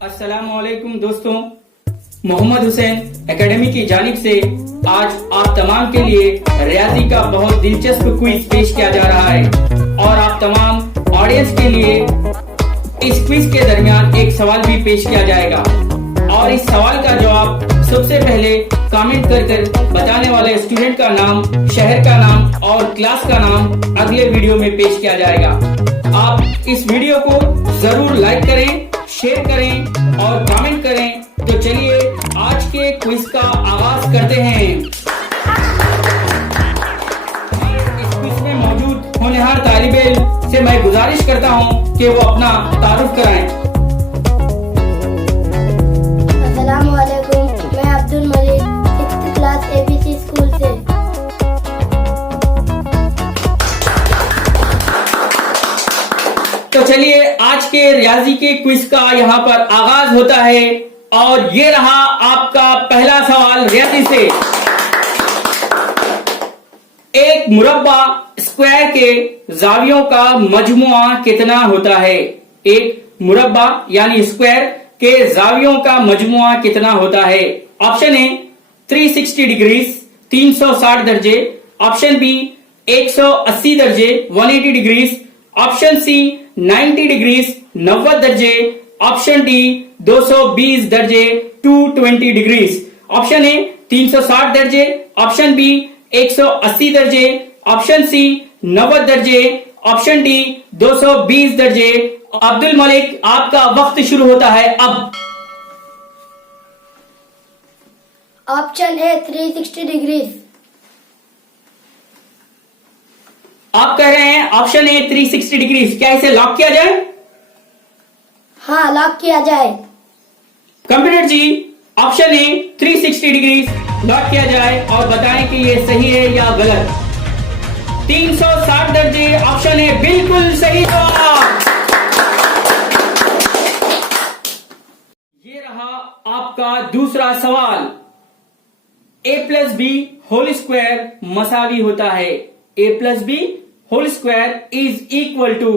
अस्सलामुअलैकुम दोस्तों, मोहम्मद हुसैन एकेडमी की जानिब से आज आप तमाम के लिए रियाजी का बहुत दिलचस्प क्विज पेश किया जा रहा है और आप तमाम ऑडियंस के लिए इस क्विज के दरमियान एक सवाल भी पेश किया जाएगा और इस सवाल का जवाब सबसे पहले कमेंट कर बताने वाले स्टूडेंट का नाम, शहर का नाम और क्लास का नाम अगले वीडियो में पेश किया जाएगा। आप इस वीडियो को जरूर लाइक करें, शेयर करें और कमेंट करें। तो चलिए आज के क्विज का आगाज करते हैं। इस क्विज में मौजूद होनहार तालिब इल्म से मैं गुजारिश करता हूं कि वो अपना तारुफ कराएं। अस्सलामु अलैकुम, मैं Abdul Malik 6th class ABC school से। तो चलिए आज के रियाजी के क्विज का यहाँ पर आगाज होता है और ये रहा आपका पहला सवाल रियाजी से। एक मुरब्बा स्क्वायर के जावियों का मजमुआ कितना होता है? एक मुरब्बा यानी स्क्वायर के जावियों का मजमुआ कितना होता है? ऑप्शन ए 360 डिग्रीज 360 दर्जे, ऑप्शन बी 180 दर्जे 180 डिग्रीज, ऑप्शन सी 90 डिग्रीज 90 दर्जे, ऑप्शन डी 220 दर्जे 220 डिग्रीज। ऑप्शन ए 360 दर्जे, ऑप्शन बी 180 दर्जे, ऑप्शन सी 90 दर्जे, ऑप्शन डी 220 दर्जे। अब्दुल मलिक आपका वक्त शुरू होता है अब। Option A 360 degrees. आप कह रहे हैं ऑप्शन ए 360 डिग्रीज, क्या इसे लॉक किया जाए? हाँ, लॉक किया जाए। Computer ji, option A 360 degrees lock किया जाए और बताएं कि ये सही है या गलत। 360 दर्जे ऑप्शन ए बिल्कुल सही जवाब। ये रहा आपका दूसरा सवाल। a plus b whole square मसावी होता है। a plus b whole square is equal to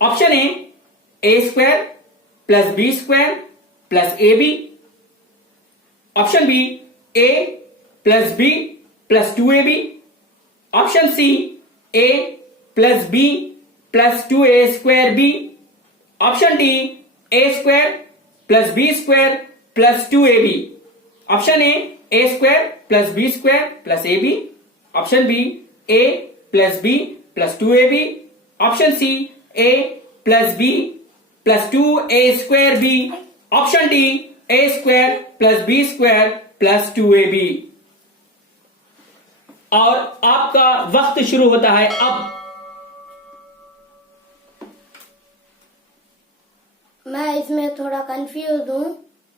option a square plus B square plus a b, option b a plus B plus 2ab, option c A plus B plus 2a square B, option D A square plus B square plus 2ab, option a square plus B square plus a b, option b a plus B plus 2ab, option c A plus B plus 2a square B, option D A square plus B square plus 2ab। और आपका वक्त शुरू होता है अब। मैं इसमें थोड़ा कंफ्यूज हूँ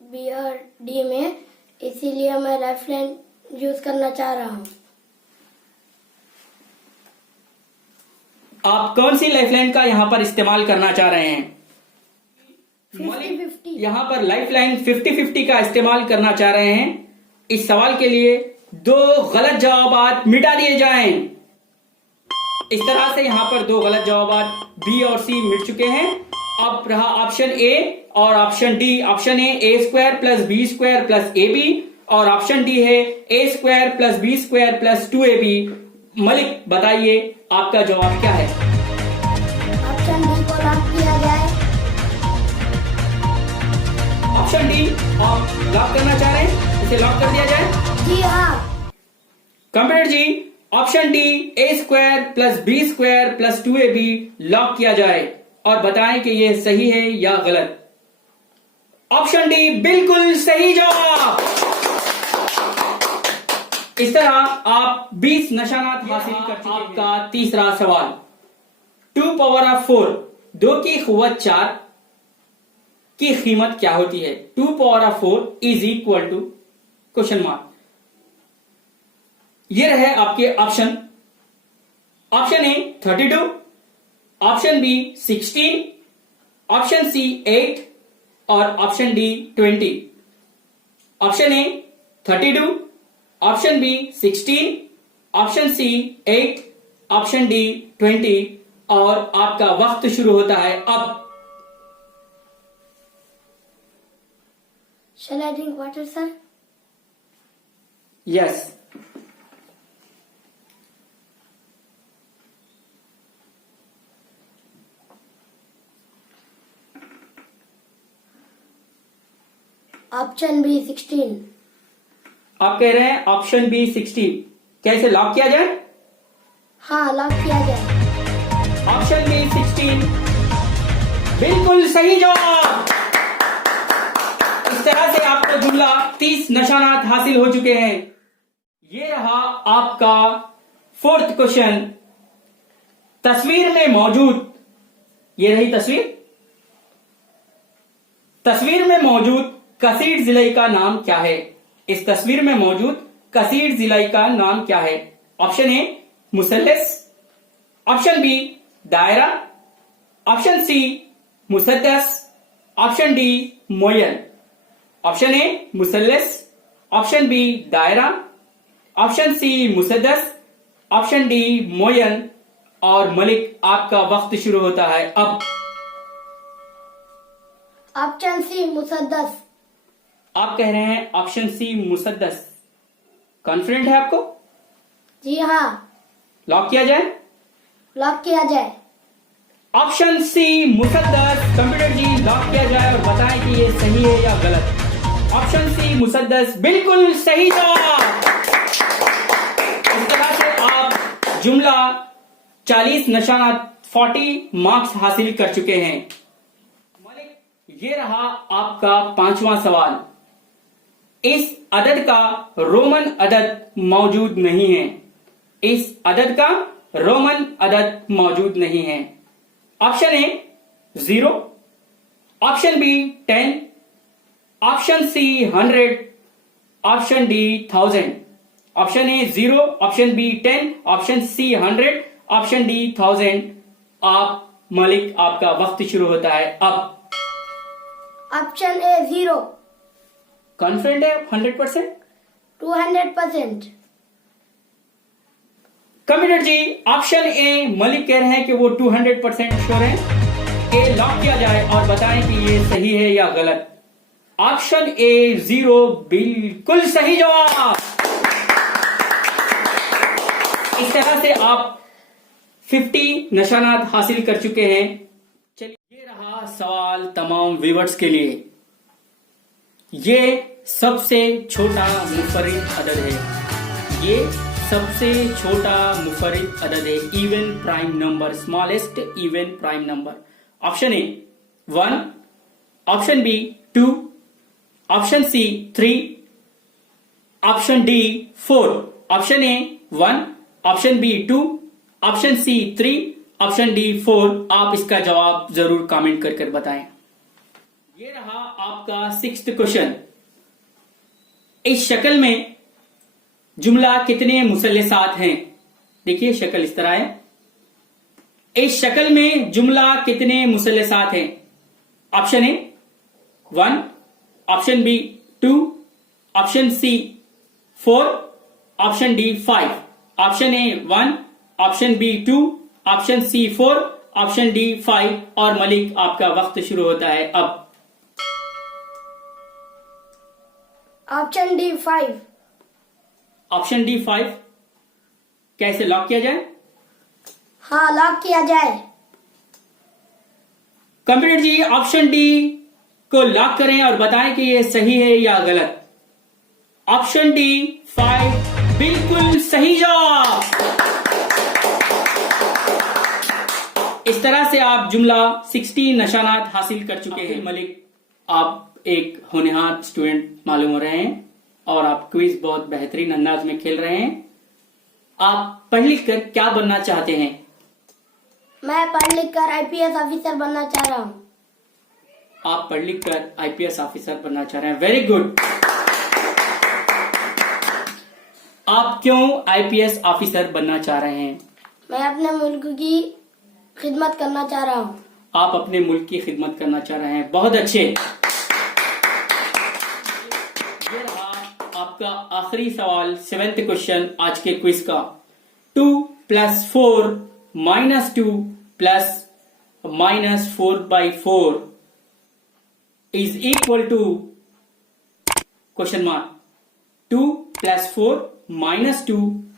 बी और डी में, इसीलिए मैं लाइफलाइन यूज करना चाह रहा हूँ। आप कौन सी लाइफलाइन का यहां पर इस्तेमाल करना चाह रहे हैं? 50-50। यहां पर लाइफलाइन 50-50 का इस्तेमाल करना चाह रहे हैं। इस सवाल के लिए 2 गलत जवाब मिटा दिए जाएं। इस तरह से यहां पर 2 गलत जवाब बी और सी मिट चुके हैं। अब रहा ऑप्शन ए और option d. Option a square plus B square plus a b और ऑप्शन डी है a square plus B square plus 2ab। Malik बताइए आपका जवाब क्या है? ऑप्शन डी को लॉक किया जाए। ऑप्शन डी आप लॉक करना चाह रहे हैं, इसे लॉक कर दिया जाए। जी हाँ। Computer ji, option D A square plus B square plus 2ab lock किया जाए और बताएं कि यह सही है या गलत। ऑप्शन डी बिल्कुल सही जवाब। इस तरह आप 20 निशानात हासिल कर चुके हैं। आपका तीसरा सवाल। 2 पावर ऑफ 4 2 की क़ुव्वत 4 की कीमत क्या होती है? 2 power of 4 is equal to question mark. ये रहे आपके option. Option A 32, option B 16, option C 8 और option D 20। Option A 32, option B 16, option C 8, option D 20 और आपका वक्त शुरू होता है अब। Shall I drink water, sir? Yes. Option B 16. आप कह रहे हैं ऑप्शन बी 16। कैसे लॉक किया जाए? हाँ, लॉक किया जाए। ऑप्शन बी 16 बिल्कुल सही जवाब। इस तरह से आपका जुमला 30 निशानात हासिल हो चुके हैं। ये रहा आपका 4th क्वेश्चन। तस्वीर में मौजूद, ये रही तस्वीर। तस्वीर में मौजूद कसीर जिले का नाम क्या है? इस तस्वीर में मौजूद कसीर जिले का नाम क्या है? ऑप्शन ए मुसल्लस, ऑप्शन बी दायरा, ऑप्शन सी मुसद्दस, ऑप्शन डी मोयन। ऑप्शन ए मुसल्लस, ऑप्शन बी दायरा, ऑप्शन सी मुसद्दस, ऑप्शन डी मोयन। और मलिक आपका वक्त शुरू होता है अब। ऑप्शन सी मुसद्दस। आप कह रहे हैं ऑप्शन सी मुसद्दस। कॉन्फिडेंट है आपको? जी हाँ, लॉक किया जाए? लॉक किया जाए। ऑप्शन सी मुसद्दस। कंप्यूटर जी लॉक किया जाए और बताएं कि ये सही है या गलत। ऑप्शन सी मुसद्दस बिल्कुल सही जवाब। इस तरह से आप जुमला 40 निशानात 40 मार्क्स हासिल कर चुके हैं। मलिक, ये रहा आपका 5वां सवाल। इस अदद का रोमन अदद मौजूद नहीं है। इस अदद का रोमन अदद मौजूद नहीं है। Option A 0, option B 10, option C 100, option D 1000। Option A 0, option B 10, option C 100, option D 1000। आप मलिक, आपका वक्त शुरू होता है अब। Option A 0। कॉन्फिडेंट है 100%? 200%। Computer ji option A Malik कह रहे हैं कि वो 200% श्योर है। ए लॉक किया जाए और बताएं कि ये सही है या गलत। ऑप्शन ए 0 बिल्कुल सही जवाब। इस तरह से आप 50 निशानात हासिल कर चुके हैं। चलिए, ये रहा सवाल तमाम व्यूअर्स के लिए। ये सबसे छोटा मुफर्रिद अदद है। ये सबसे छोटा मुफर्रिद अदद है। Even prime number, smallest even prime number. Option A 1, option B 2, option C 3, option D 4। Option A 1, option B 2, option C 3, option D 4। आप इसका जवाब जरूर कमेंट कर बताएं। ये रहा आपका 6th क्वेश्चन। इस शक्ल में जुमला कितने मुसल्लसात हैं? देखिए शक्ल इस तरह है। इस शक्ल में जुमला कितने मुसल्लसात हैं? Option A 1, option B 2, option C 4, option D 5। Option A 1, option B 2, option C 4, option D 5। और मलिक, आपका वक्त शुरू होता है अब। Option D 5। Option D 5। कैसे लॉक किया जाए? हाँ, लॉक किया जाए। कंप्यूटर जी ऑप्शन डी को लॉक करें और बताएं कि ये सही है या गलत। ऑप्शन डी 5 बिल्कुल सही जवाब। इस तरह से आप जुमला 60 निशानात हासिल कर चुके हैं। मलिक, आप एक होनहार स्टूडेंट मालूम हो रहे हैं और आप क्विज बहुत बेहतरीन अंदाज में खेल रहे हैं। आप पढ़ लिख कर क्या बनना चाहते हैं? मैं पढ़ लिख कर IPS ऑफिसर बनना चाह रहा हूँ। आप पढ़ लिख कर IPS ऑफिसर बनना चाह रहे हैं। Very good. आप क्यों IPS ऑफिसर बनना चाह रहे हैं? मैं अपने मुल्क की खिदमत करना चाह रहा हूँ। आप अपने मुल्क की खिदमत करना चाह रहे हैं। बहुत अच्छे। ये रहा आपका आखिरी सवाल, 7th क्वेश्चन आज के क्विज का। 2 + 4 - 2 + -4/4 is equal to question mark. 2 + 4 - 2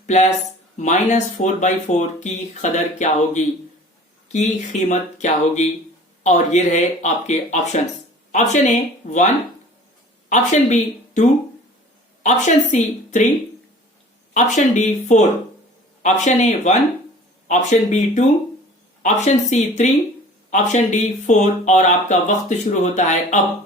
+ -4/4 की कदर क्या होगी, की कीमत क्या होगी? और ये रहे आपके options. Option A 1, option B 2, option C 3, option D 4। Option A 1, option B 2, option C 3, option D 4 और आपका वक्त शुरू होता है अब।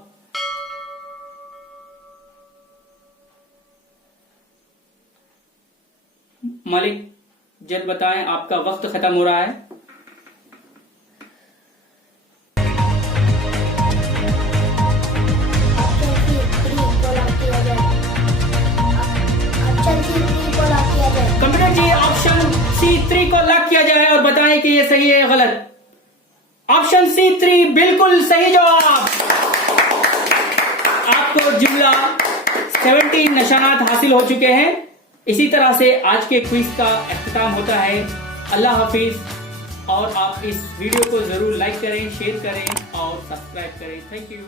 मालिक जल्द बताएं, आपका वक्त खत्म हो रहा है। कंप्यूटर जी ऑप्शन सी 3 को लॉक किया जाए और बताएं कि ये सही है या गलत। ऑप्शन सी 3 बिल्कुल सही जवाब। आपको जुमला 70 निशानात हासिल हो चुके हैं। इसी तरह से आज के क्विज का अख्ताम होता है। अल्लाह हाफिज। और आप इस वीडियो को जरूर लाइक करें, शेयर करें और सब्सक्राइब करें। Thank you.